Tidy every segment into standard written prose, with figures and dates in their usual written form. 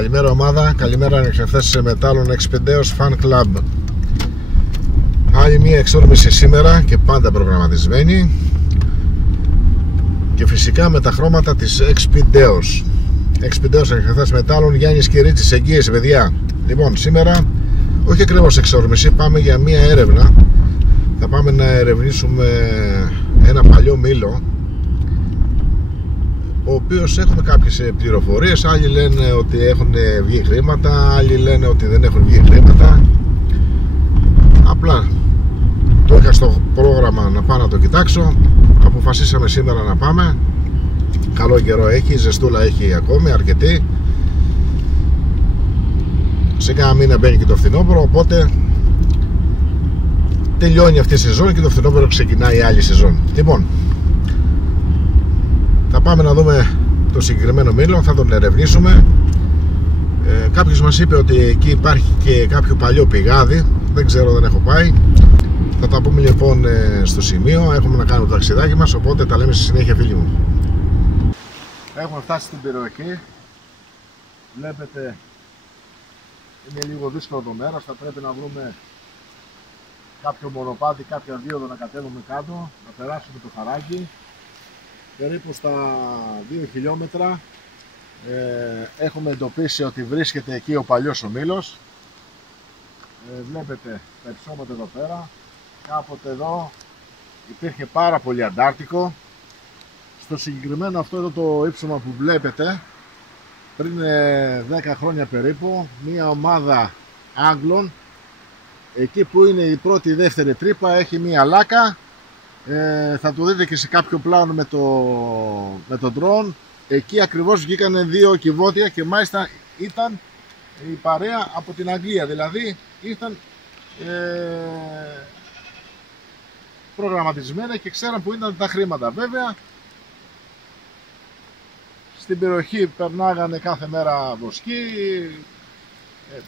Καλημέρα ομάδα, καλημέρα ανεξαρτήσεις μετάλλων Εξπεντέως Fan Club. Άλλη μία εξόρμηση σήμερα και πάντα προγραμματισμένη. Και φυσικά με τα χρώματα της Εξπεντέως. Εξπεντέως ανεξαρτήσεις μετάλλων, Γιάννης Κυρίτσης, εγγύηση παιδιά. Λοιπόν, σήμερα όχι ακριβώς εξόρμηση, πάμε για μία έρευνα. Θα πάμε να ερευνήσουμε ένα παλιό μήλο, ο οποίος έχουμε κάποιες πληροφορίες. Άλλοι λένε ότι έχουν βγει χρήματα, άλλοι λένε ότι δεν έχουν βγει χρήματα. Απλά το είχα στο πρόγραμμα να πάω να το κοιτάξω. Αποφασίσαμε σήμερα να πάμε. Καλό καιρό έχει, ζεστούλα έχει ακόμη αρκετή. Σε κάνα μήνα μπαίνει και το φθινόπωρο, οπότε τελειώνει αυτή η σεζόν και το φθινόπωρο ξεκινάει η άλλη σεζόν. Λοιπόν, θα πάμε να δούμε το συγκεκριμένο μήλο, θα τον ερευνήσουμε. Κάποιος μας είπε ότι εκεί υπάρχει και κάποιο παλιό πηγάδι. Δεν ξέρω, δεν έχω πάει. Θα τα πούμε λοιπόν στο σημείο. Έχουμε να κάνουμε το ταξιδάκι μας, οπότε τα λέμε στη συνέχεια, φίλοι μου. Έχουμε φτάσει στην περιοχή. Βλέπετε, είναι λίγο δύσκολο το μέρος. Θα πρέπει να βρούμε κάποιο μονοπάτι, κάποια δίωδο να κατέβουμε κάτω, να περάσουμε το χαράκι. Περίπου στα 2 χιλιόμετρα έχουμε εντοπίσει ότι βρίσκεται εκεί ο παλιός ο μήλος. Βλέπετε τα υψώματα εδώ πέρα. Κάποτε εδώ υπήρχε πάρα πολύ αντάρτικο. Στο συγκεκριμένο αυτό εδώ το ύψωμα που βλέπετε, πριν 10 χρόνια περίπου, μια ομάδα Άγγλων, εκεί που είναι η πρώτη η δεύτερη τρύπα, έχει μια λάκα. Θα το δείτε και σε κάποιο πλάνο με το drone. Εκεί ακριβώς βγήκανε 2 κυβότια και μάλιστα ήταν η παρέα από την Αγγλία. Δηλαδή ήρθαν προγραμματισμένα και ξέραν που ήταν τα χρήματα. Βέβαια στην περιοχή περνάγανε κάθε μέρα βοσκοί,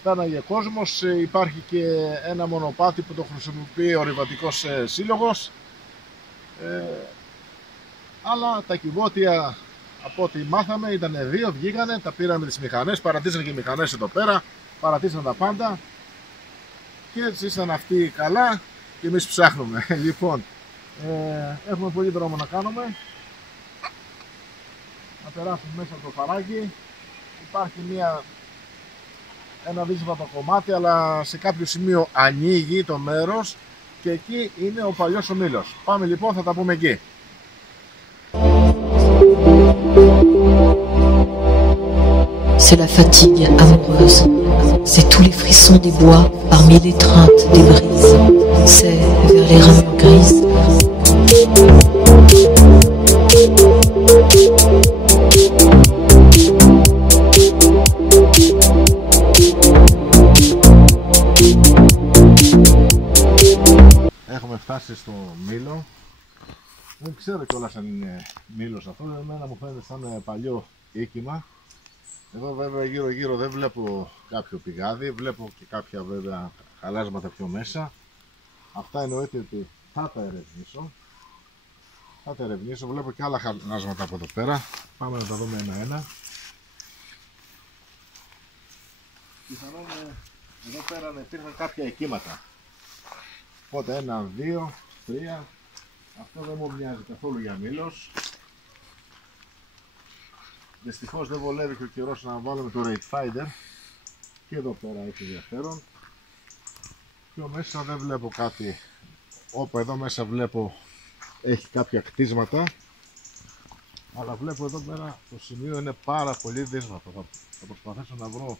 πέρναγε κόσμος. Υπάρχει και ένα μονοπάτι που το χρησιμοποιεί ο Ρηβατικός Σύλλογος. Αλλά τα κυβότια, από ό,τι μάθαμε, ήταν 2, βγήκανε, τα πήραμε τις μηχανές, παρατήσαν και οι μηχανές εδώ πέρα, παρατήσαν τα πάντα και έτσι ήσαν αυτοί καλά και εμείς ψάχνουμε. Λοιπόν, έχουμε πολύ δρόμο να κάνουμε, να περάσουμε μέσα από το φαράκι. Υπάρχει ένα δύσβατο κομμάτι, αλλά σε κάποιο σημείο ανοίγει το μέρος και εκεί είναι ο παλιός ο μήλος. Πάμε λοιπόν, θα τα πούμε εκεί. C'est la fatigue amoureuse, c'est tous les frissons des bois parmi l'étreinte des brises, c'est vers les ramures grises. Έχουμε φτάσει στο μήλο. Δεν ξέρω κιόλας αν είναι μήλος αυτό. Εμένα μου φαίνεται σαν παλιό οίκημα. Εδώ βέβαια γύρω γύρω δεν βλέπω κάποιο πηγάδι. Βλέπω και κάποια βέβαια χαλάσματα πιο μέσα. Αυτά εννοείται ότι θα τα ερευνήσω. Βλέπω και άλλα χαλάσματα από εδώ πέρα. Πάμε να τα δούμε ένα-ένα. Πιθανόν εδώ πέρα να υπήρχαν κάποια οικήματα. Οπότε 1, 2, 3. Αυτό δεν μου μοιάζει καθόλου για μήλος. Δυστυχώς δεν βολεύει και ο καιρός να βάλουμε το Rate Finder. Και εδώ πέρα έχει ενδιαφέρον. Πιο μέσα δεν βλέπω κάτι. Όπα, εδώ μέσα βλέπω έχει κάποια κτίσματα. Αλλά βλέπω εδώ πέρα το σημείο είναι πάρα πολύ δύσβατο. Θα προσπαθήσω να βρω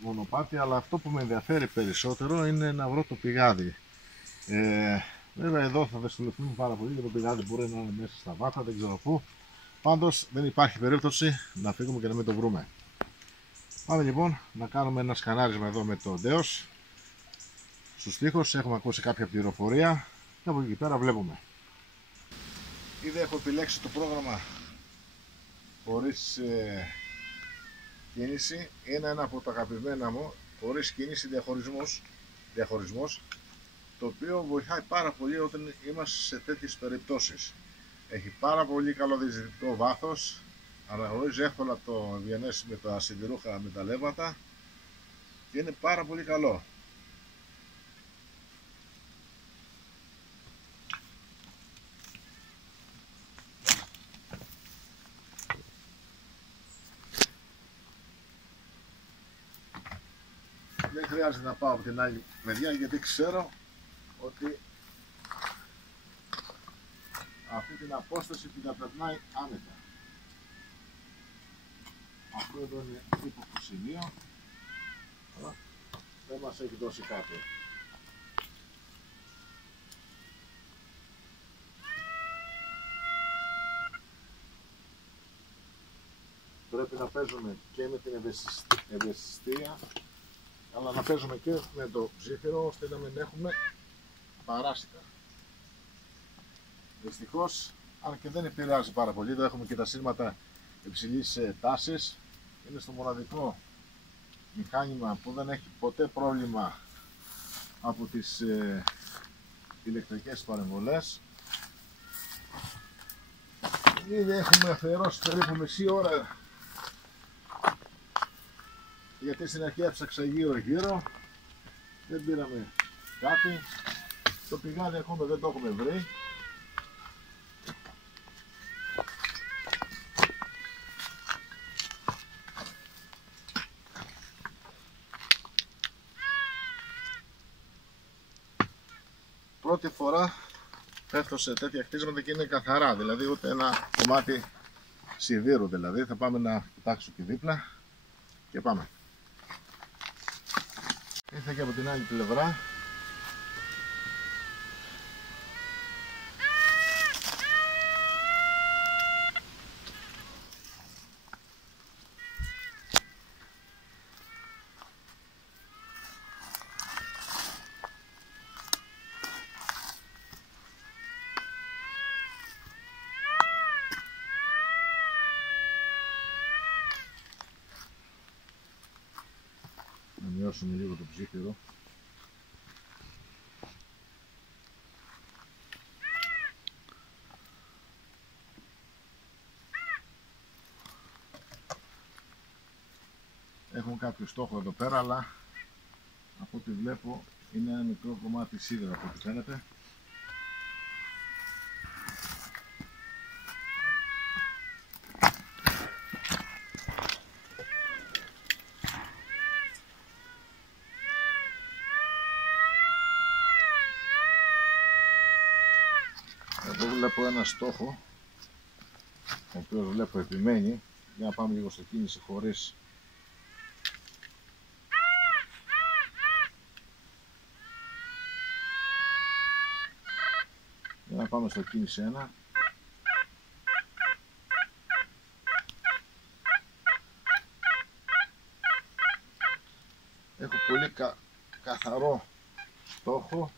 μονοπάτι, αλλά αυτό που με ενδιαφέρει περισσότερο είναι να βρω το πηγάδι. Βέβαια εδώ θα δυσκολευτούμε πάρα πολύ, γιατί το πηγάδι μπορεί να είναι μέσα στα βάθρα, δεν ξέρω πού. Πάντως δεν υπάρχει περίπτωση να φύγουμε και να μην το βρούμε. Πάμε λοιπόν να κάνουμε ένα σκανάρισμα εδώ με το DEOS στους τοίχους. Έχουμε ακούσει κάποια πληροφορία και από εκεί πέρα βλέπουμε. Ήδη έχω επιλέξει το πρόγραμμα χωρίς κίνηση. Είναι ένα από τα αγαπημένα μου, χωρίς κίνηση διαχωρισμός, το οποίο βοηθάει πάρα πολύ όταν είμαστε σε τέτοιες περιπτώσεις. Έχει πάρα πολύ καλό διαιτητικό βάθος, αναγνωρίζει εύκολα το ευγενές με τα σιδηρούχα μεταλλεύματα και είναι πάρα πολύ καλό. Δεν χρειάζεται να πάω από την άλλη μεριά γιατί ξέρω ότι αυτή την απόσταση την περνάει άνετα. Αυτό εδώ είναι ύποπτο σημείο, αλλά δεν μας έχει δώσει κάτι. Πρέπει να παίζουμε και με την ευαισθησία, αλλά να παίζουμε και με το ψήφιρο ώστε να μην έχουμε παράσιτα. Δυστυχώς, αν και δεν επηρεάζει πάρα πολύ, εδώ έχουμε και τα σύρματα υψηλής τάσης. Είναι στο μοναδικό μηχάνημα που δεν έχει ποτέ πρόβλημα από τις ηλεκτρικές παρεμβολές. Ήδη έχουμε αφιερώσει περίπου μισή ώρα, γιατί στην αρχή έψαξα γύρω-γύρω, δεν πήραμε κάτι. Το πηγάδι ακόμα δεν το έχουμε βρει. Πρώτη φορά πέφτω σε τέτοια χτίσματα και είναι καθαρά, δηλαδή ούτε ένα κομμάτι σιδήρου. Δηλαδή θα πάμε να κοιτάξω και δίπλα και πάμε. Ήρθα και από την άλλη πλευρά. Να μειώσουμε λίγο το ψήφιρο. Έχουμε κάποιο στόχο εδώ πέρα, αλλά από ό,τι βλέπω είναι ένα μικρό κομμάτι σίδερα από ό,τι φαίνεται. Εδώ βλέπω ένα στόχο, ο οποίος βλέπω επιμένει. Για να πάμε λίγο στο κίνηση χωρίς. Για να πάμε στο κίνηση 1. Έχω πολύ καθαρό στόχο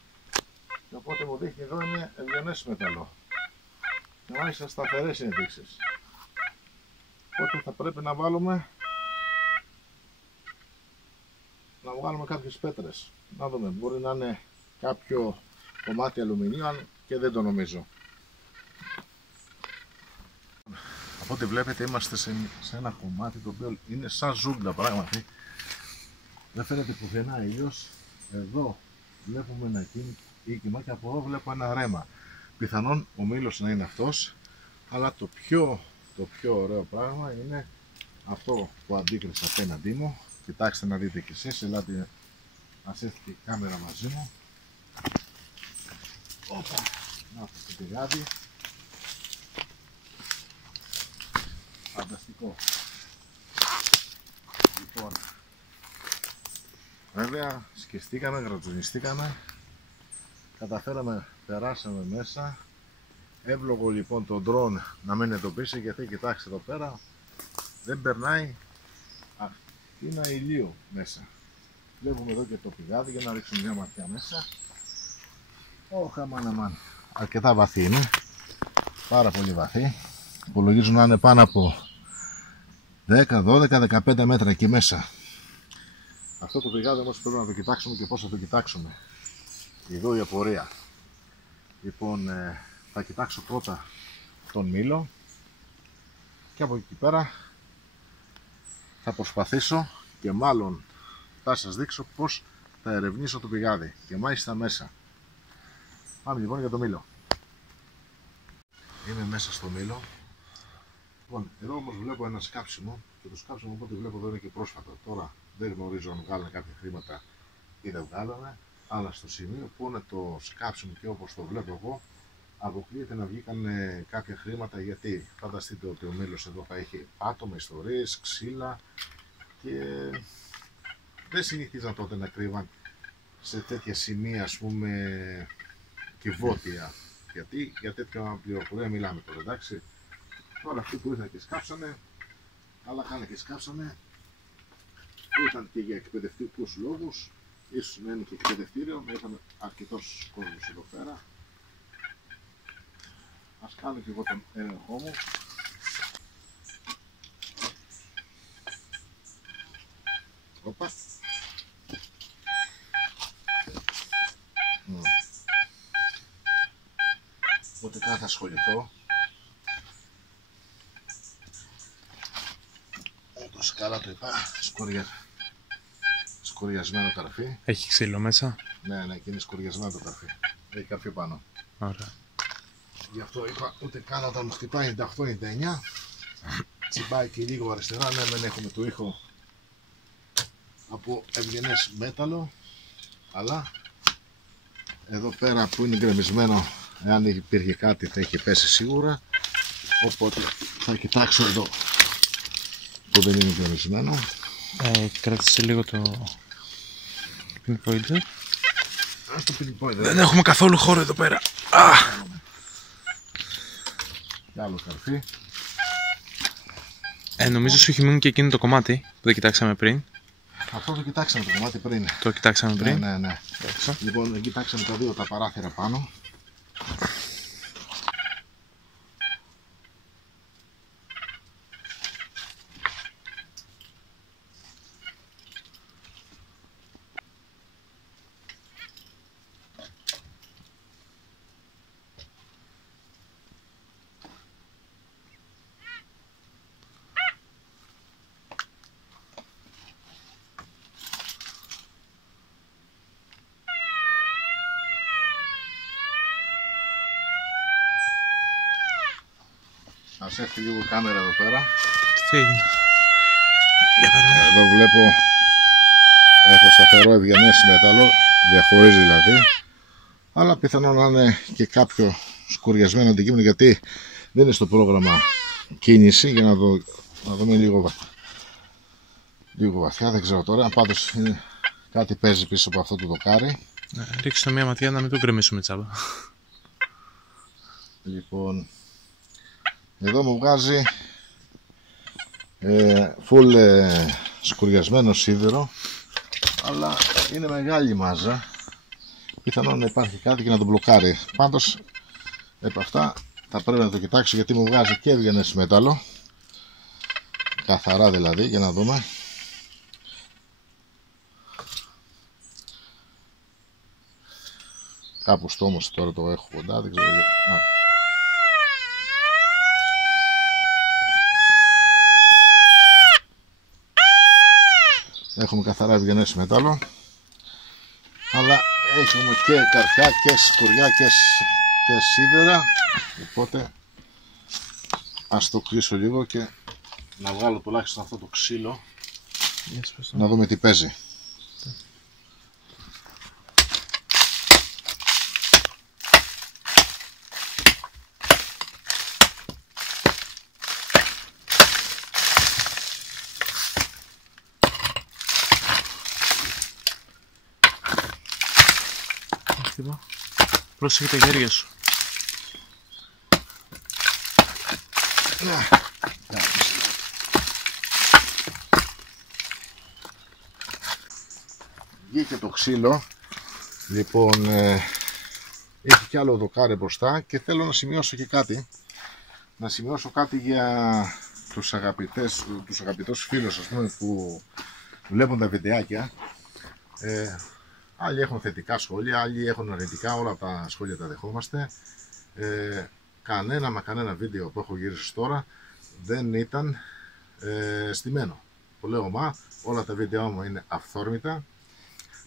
και οπότε μου δείχνει εδώ είναι ευγενές μεταλλό και μάλιστα σταθερές ενδείξεις. Οπότε θα πρέπει να βγάλουμε κάποιες πέτρες. Να δούμε, μπορεί να είναι κάποιο κομμάτι αλουμινίου, αν και δεν το νομίζω. Από ό,τι βλέπετε είμαστε σε ένα κομμάτι το οποίο είναι σαν ζούγκλα πράγματι. Δεν φαίνεται πουθενά ήλιος. Εδώ βλέπουμε ένα κύμα και από εδώ βλέπω ένα ρέμα. Πιθανόν ο μήλος να είναι αυτός, αλλά το πιο ωραίο πράγμα είναι αυτό που αντίκρισα απέναντί μου. Κοιτάξτε να δείτε κι εσείς, ελάτε να έρθει η κάμερα μαζί μου. Όπα, να αυτό το πηγάδι. Φανταστικό. Λοιπόν, βέβαια σκιστήκαμε, γρατζουνιστήκαμε, καταφέραμε, περάσαμε μέσα. Εύλογο λοιπόν το ντρόν να μην εντοπίσει, γιατί κοιτάξτε εδώ πέρα δεν περνάει ακτίνα ηλίου μέσα. Βλέπουμε εδώ και το πηγάδι για να ρίξουμε μια ματιά μέσα. Αμάν. Αρκετά βαθύ είναι, πάρα πολύ βαθύ. Υπολογίζουν να είναι πάνω από 10, 12, 15 μέτρα εκεί μέσα. Αυτό το πηγάδι όμως πρέπει να το κοιτάξουμε και πώς θα το κοιτάξουμε. Εδώ η απορία. Λοιπόν, θα κοιτάξω πρώτα τον μήλο Και από εκεί πέρα θα προσπαθήσω και μάλλον θα σας δείξω πως θα ερευνήσω το πηγάδι και μάλιστα μέσα. Πάμε λοιπόν για το μήλο. Είμαι μέσα στο μήλο. Λοιπόν, εδώ όμως βλέπω ένα σκάψιμο και το σκάψιμο από ό,τι βλέπω εδώ είναι και πρόσφατο. Τώρα δεν γνωρίζω αν βγάλανε κάποια χρήματα ή δεν βγάλανε, αλλά στο σημείο που είναι το σκάψιμο και όπως το βλέπω εγώ, αποκλείεται να βγήκαν κάποια χρήματα, γιατί φανταστείτε ότι ο μήλος εδώ θα έχει άτομα, ιστορίες, ξύλα και δεν συνηθίζαν τότε να κρύβαν σε τέτοια σημεία, ας πούμε, κυβότια. Γιατί για τέτοια πληροφορία μιλάμε τώρα, εντάξει. Τώρα αυτοί που ήρθαν και σκάψανε, καλά κάνε και σκάψανε, ήρθαν και για εκπαιδευτικούς λόγους, ίσως να είναι και εκπαιδευτήριο, είχαμε αρκετός κόσμος εδώ πέρα. Ας κάνω και εγώ τον έλεγχό μου. Οπα. Ούτε καν θα ασχοληθώ. Όπως καλά το είπα, σκοριασμένο καρφί. Έχει ξύλο μέσα. Ναι, και είναι σκοριασμένο το καρφί. Έχει καρφί πάνω. Ωραία. Γι' αυτό είπα, ούτε καν όταν μου χτυπάει 98-99, τσιμπάει και λίγο αριστερά. Ναι, δεν έχουμε το ήχο από ευγενές μέταλλο, αλλά εδώ πέρα που είναι γκρεμισμένο, εάν υπήρχε κάτι θα είχε πέσει σίγουρα, οπότε θα κοιτάξω εδώ που δεν είναι γκρεμισμένο. Κράτησε λίγο το pinpointer. Το pinpointer. Δεν έχουμε καθόλου χώρο εδώ πέρα. Και άλλο καρφί. Νομίζω σου έχει μείνει και εκείνο το κομμάτι που δεν κοιτάξαμε πριν. Αυτό το κοιτάξαμε το κομμάτι πριν. Το κοιτάξαμε πριν. Ναι. Λοιπόν, κοιτάξαμε τα δύο τα παράθυρα πάνω. Ας έρθει λίγο η κάμερα εδώ πέρα. Τι έγινε? Εδώ βλέπω έχω σταθερό ευγενές μέταλλο, διαχωρίζει δηλαδή, αλλά πιθανόν να είναι και κάποιο σκουριασμένο αντικείμενο, γιατί δεν είναι στο πρόγραμμα κίνηση. Για να δούμε λίγο βαθιά, δεν ξέρω τώρα, πάντως είναι, κάτι παίζει πίσω από αυτό το δοκάρι. Ρίξτε μία ματιά να μην το γκρεμίσουμε τσάμπα. Λοιπόν, εδώ μου βγάζει full σκουριασμένο σίδερο, αλλά είναι μεγάλη μάζα, πιθανόν να υπάρχει κάτι και να τον μπλοκάρει. Πάντως επ' αυτά θα πρέπει να το κοιτάξω, γιατί μου βγάζει και ευγενές μέταλλο, καθαρά δηλαδή, για να δούμε. Κάπου στο όμως τώρα το έχω κοντά, δεν ξέρω. Έχουμε καθαρά ευγενές μέταλλο, αλλά έχουμε και καρφιά και σκουριά και σίδερα, οπότε ας το κλείσω λίγο και να βγάλω τουλάχιστον αυτό το ξύλο, να δούμε τι παίζει. Πρόσεχε τα χέρια σου. Βγήκε το ξύλο. Λοιπόν, έχει κι άλλο δοκάρι μπροστά και θέλω να σημειώσω και κάτι. Να σημειώσω κάτι για τους αγαπητούς φίλους, ας πούμε, που βλέπουν τα βιντεάκια. Άλλοι έχουν θετικά σχόλια, άλλοι έχουν αρνητικά, όλα τα σχόλια τα δεχόμαστε. Κανένα βίντεο που έχω γυρίσει τώρα δεν ήταν στημένο. Το λέω ομά, όλα τα βίντεο μου είναι αυθόρμητα.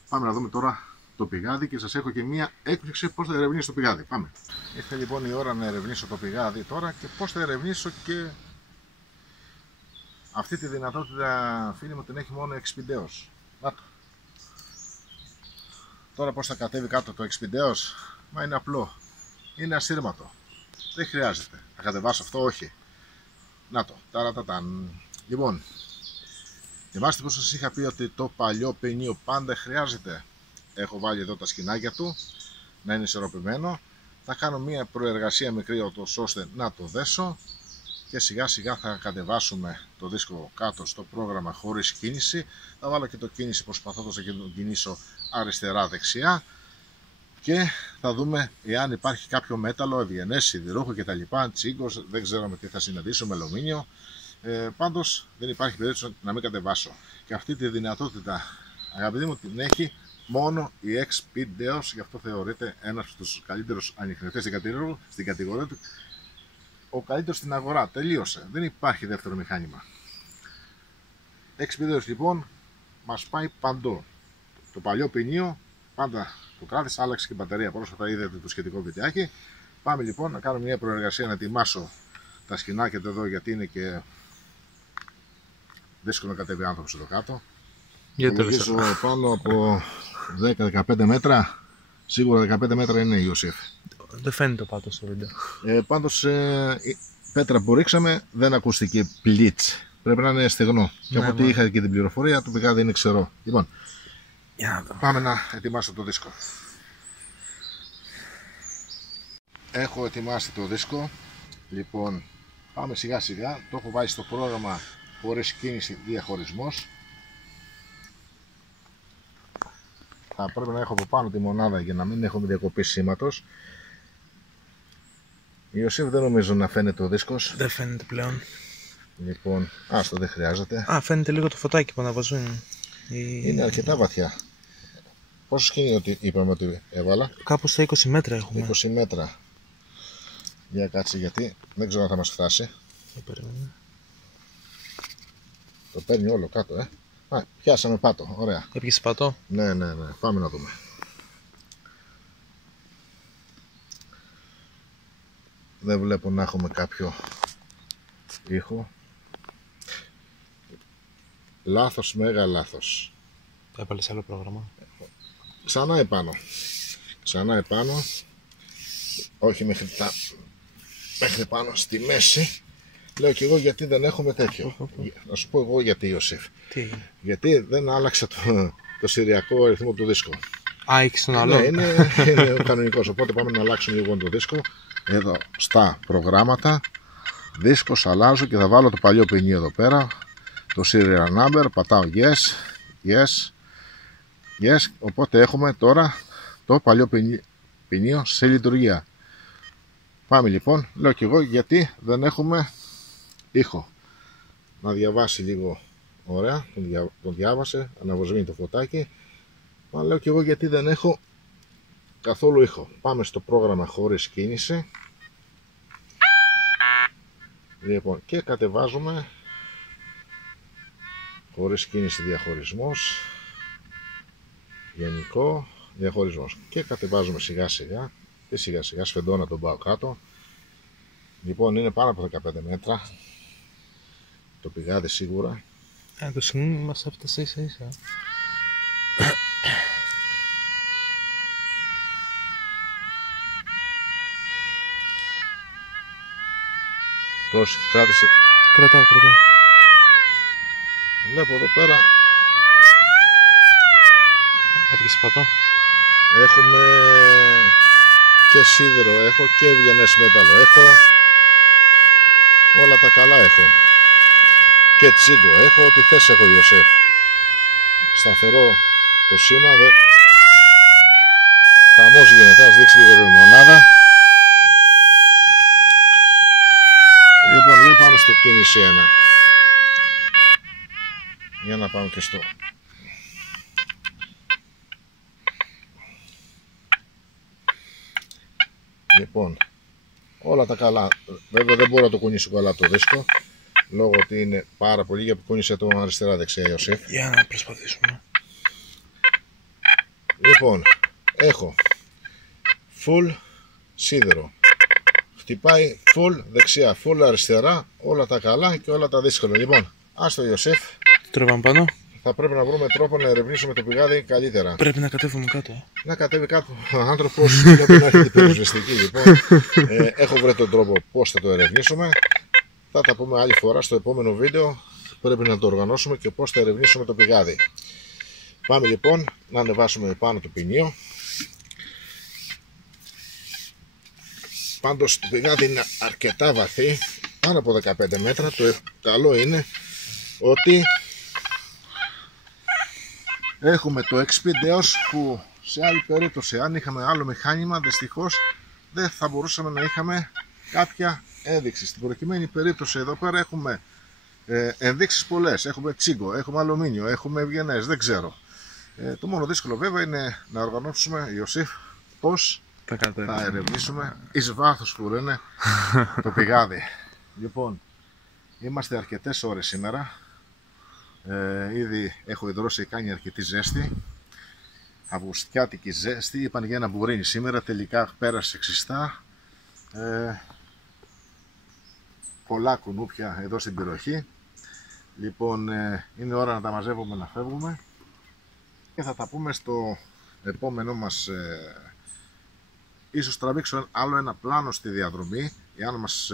Πάμε να δούμε τώρα το πηγάδι και σας έχω και μία έκπληξη πώς θα ερευνήσω το πηγάδι. Πάμε. Ήρθε λοιπόν η ώρα να ερευνήσω το πηγάδι τώρα και πώς θα ερευνήσω και αυτή τη δυνατότητα, φίλοι μου, την έχει μόνο Expedeos. Να το. Τώρα πώς θα κατέβει κάτω το Expedeos? Μα είναι απλό. Είναι ασύρματο. Δεν χρειάζεται. Θα κατεβάσω αυτό? Όχι. Να το. Ταρατατάν. Λοιπόν, θυμάστε πως σας είχα πει ότι το παλιό παινίο πάντα χρειάζεται? Έχω βάλει εδώ τα σκηνάκια του να είναι ισορροπημένο. Θα κάνω μια προεργασία μικρή ώστε να το δέσω και σιγά σιγά θα κατεβάσουμε το δίσκο κάτω στο πρόγραμμα χωρίς κίνηση. Θα βάλω και το κίνηση προσπαθώντας να το κινήσω αριστερά δεξιά και θα δούμε εάν υπάρχει κάποιο μέταλλο, ευγενές, σιδηρούχο κτλ. Τσίγκος, δεν ξέρω με τι θα συναντήσω, αλουμίνιο. Πάντως δεν υπάρχει περίπτωση να μην κατεβάσω. Και αυτή τη δυνατότητα, αγαπητοί μου, την έχει μόνο η Expedeos, γι' αυτό θεωρείται ένας από τους καλύτερους ανιχνευτές στην κατηγορία του. Ο καλύτερος στην αγορά. Τελείωσε. Δεν υπάρχει δεύτερο μηχάνημα. Expedeos λοιπόν μας πάει παντού. Το παλιό ποινίο πάντα το κράτησα, άλλαξε και η μπαταρία. Πρόσφατα είδατε το σχετικό βιντεάκι. Πάμε λοιπόν να κάνουμε μια προεργασία να ετοιμάσω τα σκηνάκια εδώ, γιατί είναι και δύσκολο να κατέβει άνθρωπος εδώ κάτω. Υπολογίζω πάνω από 10-15 μέτρα. Σίγουρα 15 μέτρα είναι, Ιωσήφ. Δεν φαίνεται πάντως στο βίντεο. Πάντως η πέτρα που ρίξαμε δεν ακούστηκε πλίτς. Πρέπει να είναι στεγνό. Και από ό,τι είχα και την πληροφορία, το πηγάδι είναι ξερό. Λοιπόν, πάμε να ετοιμάσω το δίσκο. Έχω ετοιμάσει το δίσκο. Λοιπόν, πάμε σιγά σιγά. Το έχω βάλει στο πρόγραμμα χωρίς κίνηση διαχωρισμός. Θα πρέπει να έχω από πάνω τη μονάδα για να μην έχουμε διακοπή σήματος. Ιωσήφ, δεν νομίζω να φαίνεται ο δίσκος. Δεν φαίνεται πλέον. Λοιπόν, άστο, δεν χρειάζεται. Φαίνεται λίγο το φωτάκι που αναβαζούν. Είναι αρκετά βαθιά. Πόσο σκηνή ότι είπαμε ότι έβαλα? Κάπου στα 20 μέτρα έχουμε. 20 μέτρα. Για κάτσε, γιατί δεν ξέρω αν θα μας φτάσει. Το παίρνει όλο κάτω, πιάσαμε πάτο, ωραία. Έπιασε πατώ. Ναι, πάμε να δούμε. Δεν βλέπω να έχουμε κάποιο ήχο. Λάθος, μέγα λάθος. Έβαλες άλλο πρόγραμμα. Ξανά επάνω. Ξανά επάνω. Όχι μέχρι πάνω στη μέση. Λέω και εγώ γιατί δεν έχουμε τέτοιο. Να σου πω εγώ γιατί, Ιωσήφ. Γιατί δεν άλλαξα το σηριακό αριθμό του δίσκου. Έχεις τον άλλο. Ναι, είναι ο κανονικός. Οπότε πάμε να αλλάξουμε λίγο το δίσκο. Εδώ στα προγράμματα. Δίσκος, αλλάζω και θα βάλω το παλιό ποινίο εδώ πέρα. Το serial number. Πατάω yes. Οπότε έχουμε τώρα το παλιό ποινίο σε λειτουργία. Πάμε λοιπόν. Λέω και εγώ γιατί δεν έχουμε ήχο. Να διαβάσει λίγο. Ωραία, τον διάβασε. Αναβοσβήνει το φωτάκι. Μα λέω και εγώ γιατί δεν έχω καθόλου ήχο. Πάμε στο πρόγραμμα χωρίς κίνηση. Λοιπόν, και κατεβάζουμε χωρίς κίνηση διαχωρισμός. Γενικό διαχωρισμός. Και κατεβάζουμε σιγά σιγά. Και σιγά σιγά σφεντώ να τον πάω κάτω. Λοιπόν, είναι πάνω από 15 μέτρα το πηγάδι σίγουρα. Το σημείο μας έφτασε ίσα ίσα. Κράτησε. Κρατάω. Βλέπω εδώ πέρα. Έπιασε πατώ. Έχουμε και σίδερο έχω και ευγενές μέταλλο έχω. Όλα τα καλά έχω. Και τσίγκο έχω, ό,τι θες έχω, Ιωσήφ. Σταθερό το σήμα, χαμός γίνεται, ας δείξει λίγο τη μονάδα. Λοιπόν, για πάμε στο κίνηση 1. Για να πάμε και στο... Λοιπόν, όλα τα καλά. Βέβαια δεν μπορώ να το κουνήσω καλά το δίσκο. λόγω ότι είναι πάρα πολύ, για που κούνησε το αριστερά-δεξιά, Ιωσήφ. Για να προσπαθήσουμε. Λοιπόν, έχω full σίδερο. Χτυπάει full δεξιά, full αριστερά, όλα τα καλά και όλα τα δύσκολα. Λοιπόν, άστο Ιωσήφ. Τρέβαμε πάνω. Θα πρέπει να βρούμε τρόπο να ερευνήσουμε το πηγάδι καλύτερα. Πρέπει να κατέβουμε κάτω. Να κατέβει κάτω. Ο άνθρωπος πρέπει να έχει την περιοριστική. Λοιπόν, έχω βρει τον τρόπο πώς θα το ερευνήσουμε. Θα τα πούμε άλλη φορά στο επόμενο βίντεο. Πρέπει να το οργανώσουμε και πώς θα ερευνήσουμε το πηγάδι. Πάμε λοιπόν να ανεβάσουμε πάνω το ποινίο. Πάντως το πηγάδι είναι αρκετά βαθύ, πάνω από 15 μέτρα. Το καλό είναι ότι έχουμε το X-Speed που σε άλλη περίπτωση, αν είχαμε άλλο μηχάνημα, δυστυχώς δεν θα μπορούσαμε να είχαμε κάποια ένδειξη. Στην προκειμένη περίπτωση εδώ πέρα έχουμε ενδείξεις πολλές. Έχουμε τσίγκο, έχουμε αλουμίνιο, έχουμε ευγενές, δεν ξέρω. Το μόνο δύσκολο βέβαια είναι να οργανώσουμε, Ιωσήφ, πώς θα ερευνήσουμε εις βάθος που λένε το πηγάδι. Λοιπόν, είμαστε αρκετές ώρες σήμερα. Ήδη έχω υδρώσει, κάνει αρκετή ζέστη. Αυγουστιάτικη ζέστη. Είπαν για ένα μπουρίνι σήμερα, τελικά πέρασε ξιστά. Πολλά κουνούπια εδώ στην περιοχή. Λοιπόν, είναι ώρα να τα μαζεύουμε, να φεύγουμε. Και θα τα πούμε στο επόμενό μας. Ίσως τραβήξω άλλο ένα πλάνο στη διαδρομή, εάν μας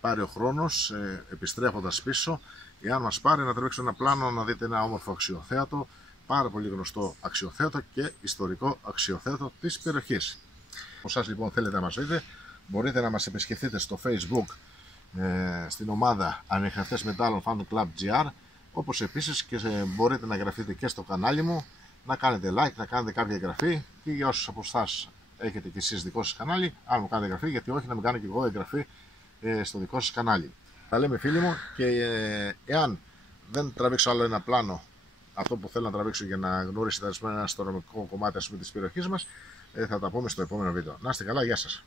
πάρει ο χρόνος, επιστρέφοντας πίσω. Εάν μας πάρει, να τραβήξω ένα πλάνο, να δείτε ένα όμορφο αξιοθέατο, πάρα πολύ γνωστό αξιοθέατο και ιστορικό αξιοθέατο της περιοχής. Όσας λοιπόν θέλετε να μας δείτε, μπορείτε να μας επισκεφτείτε στο Facebook, στην ομάδα Ανιχνευτές Μετάλλων Fan Club GR, όπως επίσης και μπορείτε να εγγραφείτε και στο κανάλι μου, να κάνετε like, να κάνετε κάποια εγγραφή, και για όσους από εσάς έχετε και εσείς δικό σας κανάλι, αν μου κάνετε εγγραφή, γιατί όχι να μην κάνω και εγώ εγγραφή στο δικό σας κανάλι. Τα λέμε φίλοι μου, και εάν δεν τραβήξω άλλο ένα πλάνο, αυτό που θέλω να τραβήξω για να γνωρίσετε ένα αστρονομικό κομμάτι της περιοχής μας, θα τα πούμε στο επόμενο βίντεο. Να είστε καλά, γεια σας.